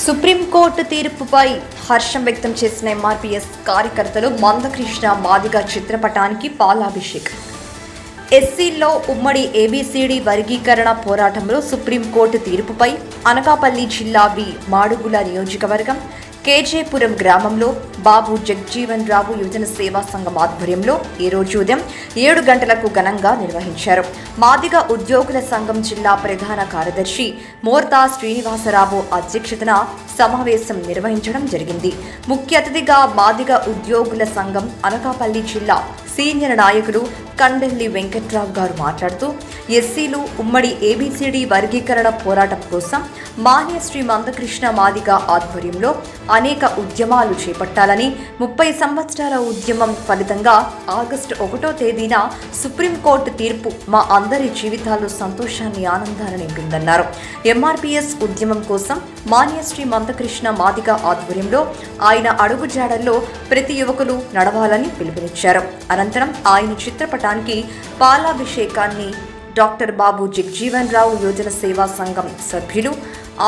Supreme court తీర్పుపై హర్షం వ్యక్తం చేసిన ఎంఆర్పీఎస్ కార్యకర్తలు మందకృష్ణ మాదిగ చిత్రపటానికి పాలాభిషేక్. ఎస్సీల్లో ఉమ్మడి ఏబీసీడీ వర్గీకరణ పోరాటంలో సుప్రీంకోర్టు తీర్పుపై అనకాపల్లి జిల్లా వి మాడుగుల నియోజకవర్గం కేజేపురం గ్రామంలో బాబు జగ్జీవన్ రావు యువజన సేవా సంఘం ఆధ్వర్యంలో ఈ రోజు ఉదయం ఏడు గంటలకు ఘనంగా నిర్వహించారు. మాదిగ ఉద్యోగుల సంఘం జిల్లా ప్రధాన కార్యదర్శి మోర్తా శ్రీనివాసరావు అధ్యక్షతన సమావేశం నిర్వహించడం జరిగింది. ముఖ్య అతిథిగా మాదిగ ఉద్యోగుల సంఘం అనకాపల్లి జిల్లా సీనియర్ నాయకులు కండెల్లి వెంకట్రావు గారు మాట్లాడుతూ ఎస్సీలు ఉమ్మడి ఏబీసీడీ వర్గీకరణ పోరాటం కోసం మాన్య శ్రీ మందకృష్ణ మాదిగ ఆధ్వర్యంలో అనేక ఉద్యమాలు చేపట్టాలని ముప్పై సంవత్సరాల ఉద్యమం ఫలితంగా ఆగస్టు ఒకటో తేదీన సుప్రీంకోర్టు తీర్పు మా అందరి జీవితాల్లో సంతోషాన్ని ఆనందాన్ని నింపిందన్నారు. ఎంఆర్పిఎస్ ఉద్యమం కోసం మాన్యశ్రీ మందకృష్ణ మాదిగ ఆధ్వర్యంలో ఆయన అడుగుజాడల్లో ప్రతి యువకులు నడవాలని పిలుపునిచ్చారు. అనంతరం అనంతరం ఆయన చిత్రపటానికి పాలాభిషేకాన్ని డాక్టర్ బాబు జగ్జీవన్ రావు యోజన సేవా సంఘం సభ్యులు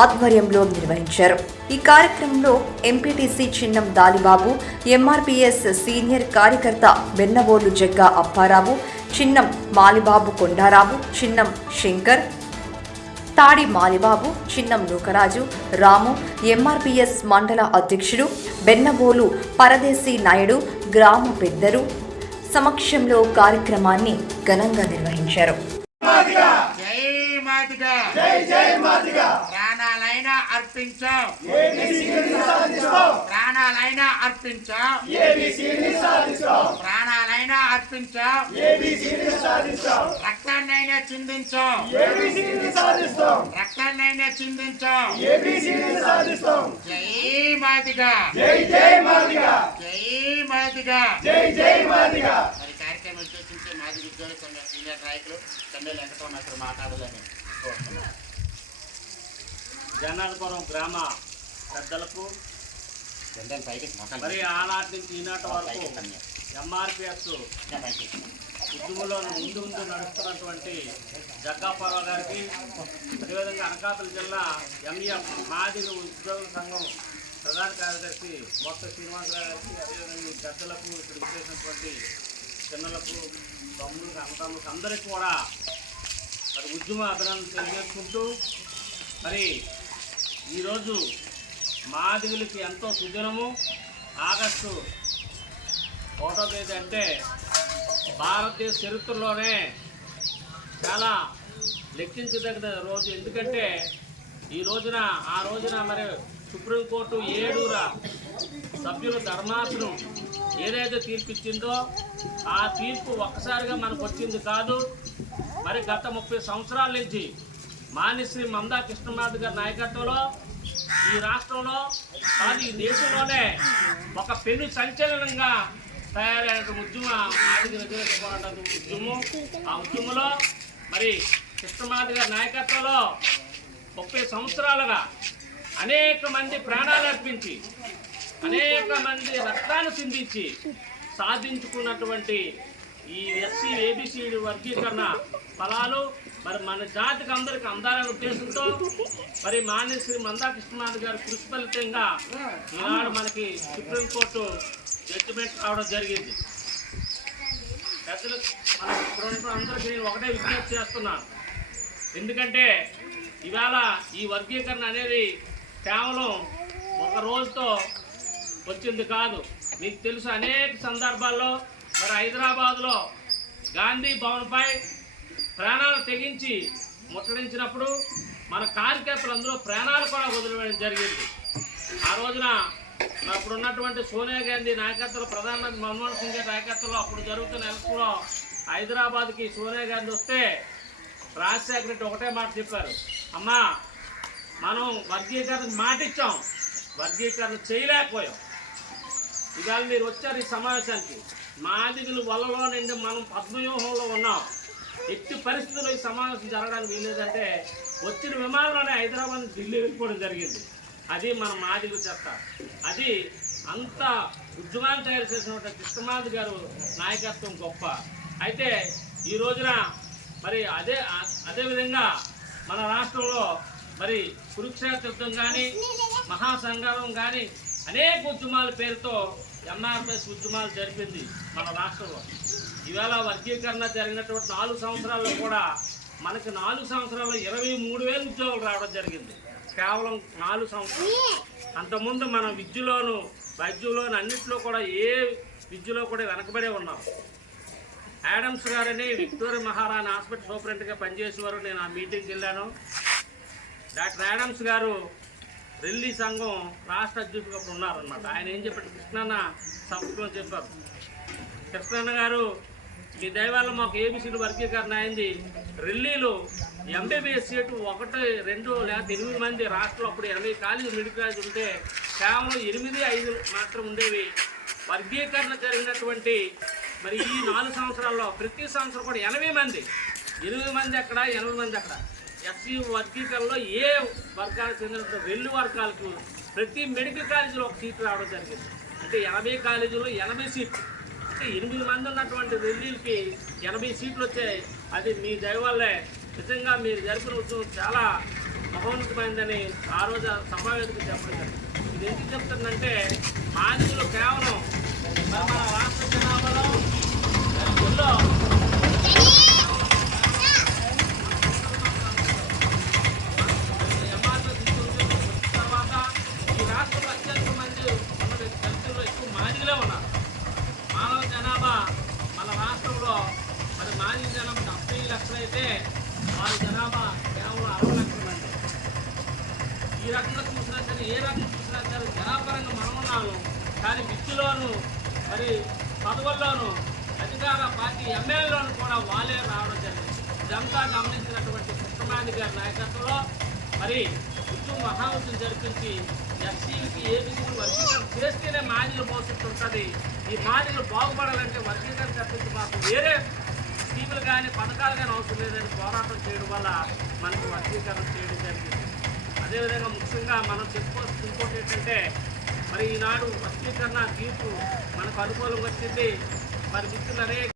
ఆధ్వర్యంలో నిర్వహించారు. ఈ కార్యక్రమంలో MPTC Chinnam Dalibabu MRPS senior కార్యకర్త బెన్నబోలు జగ్గా అప్పారావు చిన్నం మాలిబాబు కొండారావు చిన్నం శంకర్ తాడి మాలిబాబు చిన్నం నూకరాజు రాము ఎంఆర్పిఎస్ మండల అధ్యక్షుడు బెన్నబోలు పరదేశీ నాయుడు గ్రామ పెద్దలు సమక్షంలో కార్యక్రమాన్ని ఘనంగా నిర్వహించారు. జై మాదిగా. జై జై మాదిగా అర్పించాం. ప్రాణాలైనా అర్పించాం. అర్పించాం రక్తాన్నైనా చిందించాం. రక్తాన్నైనా చిందించాం. జై మాదిగా. జై మాదిగా. జై మాదిగా మరి కార్యక్రమం ఉద్దేశించి మాది ఉద్యోగ సంఘ సీనియర్ నాయకులు చెన్నై వెంకటరమణ మాట్లాడాలని కోరుతున్నాను జనాలపురం గ్రామ పెద్దలకు మరి ఆనాటి నుంచి ఈనాటి వరకు ఎంఆర్పిఎస్ ఉద్యమంలో ముందు ముందు నడుస్తున్నటువంటి జగ్గాపారావు గారికి అదేవిధంగా అనకాపల్లి జిల్లా ఎంఈఎఫ్ మాదిగ ఉద్యోగ సంఘం ప్రధాన కార్యదర్శి మొత్త శ్రీనివాసరావు గారికి అదేవిధంగా ఈ పెద్దలకు ఇక్కడ ఇచ్చేసినటువంటి చిన్నలకు తమ్ములకు అన్నదమ్ములకు అందరికీ కూడా మరి ఉద్యమ అభినందన తెలియజేసుకుంటూ మరి ఈరోజు మాదిగులకి ఎంతో సుదినము. ఆగస్టు ఒకటో తేదీ అంటే భారతదేశ చరిత్రలోనే చాలా లెక్కించదగిన రోజు. ఎందుకంటే ఈ రోజున ఆ రోజున మరి సుప్రీంకోర్టు ఏడుగుర సభ్యుల ధర్మాసనం ఏదైతే తీర్పు ఇచ్చిందో ఆ తీర్పు ఒక్కసారిగా మనకు వచ్చింది కాదు. మరి గత ముప్పై సంవత్సరాల నుంచి మానిశ్రీ మందా కృష్ణనాథ్ గారి నాయకత్వంలో ఈ రాష్ట్రంలో కాదు ఈ దేశంలోనే ఒక పెను సంచలనంగా తయారైన ఉద్యమ ఆర్థిక వ్యతిరేక పోరాటం ఉద్యమం. ఆ ఉద్యమంలో మరి కృష్ణనాథ్ గారి నాయకత్వంలో ముప్పై సంవత్సరాలుగా అనేక మంది ప్రాణాలు అర్పించి అనేక మంది రక్తాన్ని సిందించి సాధించుకున్నటువంటి ఈ ఎస్సీ ఏబిసిడి వర్గీకరణ ఫలాలు మరి మన జాతికి అందరికి అందాలనే ఉద్దేశంతో మరి మాన్యశ్రీ మందా కృష్ణనాథ్ గారి కృషి ఫలితంగా ఈనాడు మనకి సుప్రీంకోర్టు జడ్జిమెంట్ కావడం జరిగింది. పెద్దలు మన అందరికీ నేను ఒకటే విజ్ఞప్తి చేస్తున్నాను. ఎందుకంటే ఇవాళ ఈ వర్గీకరణ అనేది కేవలం ఒక రోజుతో వచ్చింది కాదు. మీకు తెలుసు అనేక సందర్భాల్లో మరి హైదరాబాద్లో గాంధీ భవన్పై ప్రాణాలు తెగించి ముట్టడించినప్పుడు మన కార్యకర్తలు అందులో ప్రాణాలు కూడా వదిలివేయడం జరిగింది. ఆ రోజున అప్పుడు ఉన్నటువంటి సోనియా గాంధీ నాయకత్వంలో ప్రధానమంత్రి మన్మోహన్ సింగ్ గారి నాయకత్వంలో అప్పుడు జరుగుతున్న ఎలక్షన్లో హైదరాబాద్కి సోనియా గాంధీ వస్తే రాజశేఖర రెడ్డి ఒకటే మాట చెప్పారు. అమ్మా మనం వర్గీకరణ మాట ఇచ్చాం వర్గీకరణ చేయలేకపోయాం. ఇవాళ మీరు వచ్చారు ఈ సమావేశానికి. మాదిగులు వలలో నిండి మనం పద్మవ్యూహంలో ఉన్నాం. ఎట్టి పరిస్థితుల్లో ఈ సమావేశం జరగడానికి వీలేదంటే వచ్చిన విమానంలోనే హైదరాబాద్ ఢిల్లీ వెళ్ళిపోవడం జరిగింది. అది మన మాదిగులు చెత్త. అది అంత ఉద్యమాన్ని తయారు చేసినటువంటి కృష్ణమాధి గారు నాయకత్వం గొప్ప. అయితే ఈ రోజున మరి అదే అదే విధంగా మన రాష్ట్రంలో మరి కురుక్షేత్ర యుద్ధం కానీ మహాసంగ్రామం కానీ అనేక ఉద్యమాల పేరుతో ఎంఆర్ఎస్ ఉద్యమాలు జరిపింది మన రాష్ట్రంలో. ఈవేళ వర్గీకరణ జరిగినటువంటి నాలుగు సంవత్సరాల్లో కూడా మనకి నాలుగు సంవత్సరాల్లో ఇరవై మూడు వేల ఉద్యోగాలు రావడం జరిగింది. కేవలం నాలుగు సంవత్సరాలు. అంతకుముందు మనం విద్యలోను వైద్యంలోను అన్నింటిలో కూడా ఏ విద్యలో కూడా వెనకబడే ఉన్నాం. యాడమ్స్ గారని విక్టోరియా మహారాణి హాస్పిటల్ సూపరింటెండెంట్గా పనిచేసేవారు. నేను ఆ మీటింగ్కి వెళ్ళాను. డాక్టర్ యాడమ్స్ గారు రెల్లి సంఘం రాష్ట్ర అధ్యక్షుడు అప్పుడు ఉన్నారనమాట ఆయన ఏం చెప్పారు కృష్ణన్న సంస్కృతం చెప్పారు. కృష్ణన్న గారు మీ దైవాల్లో మాకు ఏబిసిడి వర్గీకరణ అయింది రెల్లీలో ఎంబీబీఎస్ సీటు ఒకటి రెండు లేకపోతే ఎనిమిది మంది రాష్ట్రంలో అప్పుడు ఎనభై కాలేజీ మెడికల్ కాలేజ్ ఉంటే కేవలం ఎనిమిది ఐదు మాత్రం ఉండేవి. వర్గీకరణ జరిగినటువంటి మరి ఈ నాలుగు సంవత్సరాల్లో ప్రతి సంవత్సరం కూడా ఎనభై మంది ఎనిమిది మంది అక్కడ ఎనభై మంది అక్కడ ఎస్సీ వర్గీకరణలో ఏ వర్గాలకు చెందిన రెండు వర్గాలకు ప్రతి మెడికల్ కాలేజీలో ఒక సీట్ రావడం జరిగింది. అంటే ఎనభై కాలేజీలో ఎనభై సీట్లు. అంటే ఎనిమిది మంది ఉన్నటువంటి రెల్లీలకి ఎనభై సీట్లు వచ్చాయి. అది మీ దయవల్లే నిజంగా మీరు జరిపిన ఉత్సవం చాలా మహోన్నతమైందని ఆ రోజు సమావేశకు చెప్పడం జరిగింది. ఇది ఎందుకు చెప్తుందంటే మాదిరిలో కేవలం మన రాష్ట్ర జనాభాలో ఊళ్ళో తర్వాత ఈ రాష్ట్రంలో అత్యంత మంది ఎక్కువ మానవ జనాభా మన రాష్ట్రంలో మరి అయితే జనాభా కేవలం అరవై లక్షల మంది ఈ రకంగా చూసినట్టు ఏ రకంగా చూసినా సరే జనాపరంగా మనం కానీ విద్యలోను మరి పదవుల్లోను అధికార పార్టీ ఎమ్మెల్యేలోను కూడా వాళ్ళే రావడం జరిగింది. ఇదంతా గమనించినటువంటి కృష్ణమాది గారి నాయకత్వంలో మరి ఉద్యమం మహావృత్తులు జరిపించి ఎస్సీలకి ఏబీసీలు వర్గీకరణ చేస్తేనే మాదిలు భవిష్యత్తు ఉంటుంది. ఈ మాదిలు బాగుపడాలంటే వర్గీకరణ తప్పించి మాకు వేరే స్కీములు కానీ పథకాలు కానీ అవసరం లేదని పోరాటం చేయడం వల్ల మనకు వర్గీకరణ చేయడం జరిగింది. అదేవిధంగా ముఖ్యంగా మనం చెప్పుకోవాల్సింది ఇంకోటి ఏంటంటే మరి ఈనాడు వస్తీకరణ తీర్పు మనకు అనుకూలంగా వచ్చింది. మరి మిత్రులు అనేక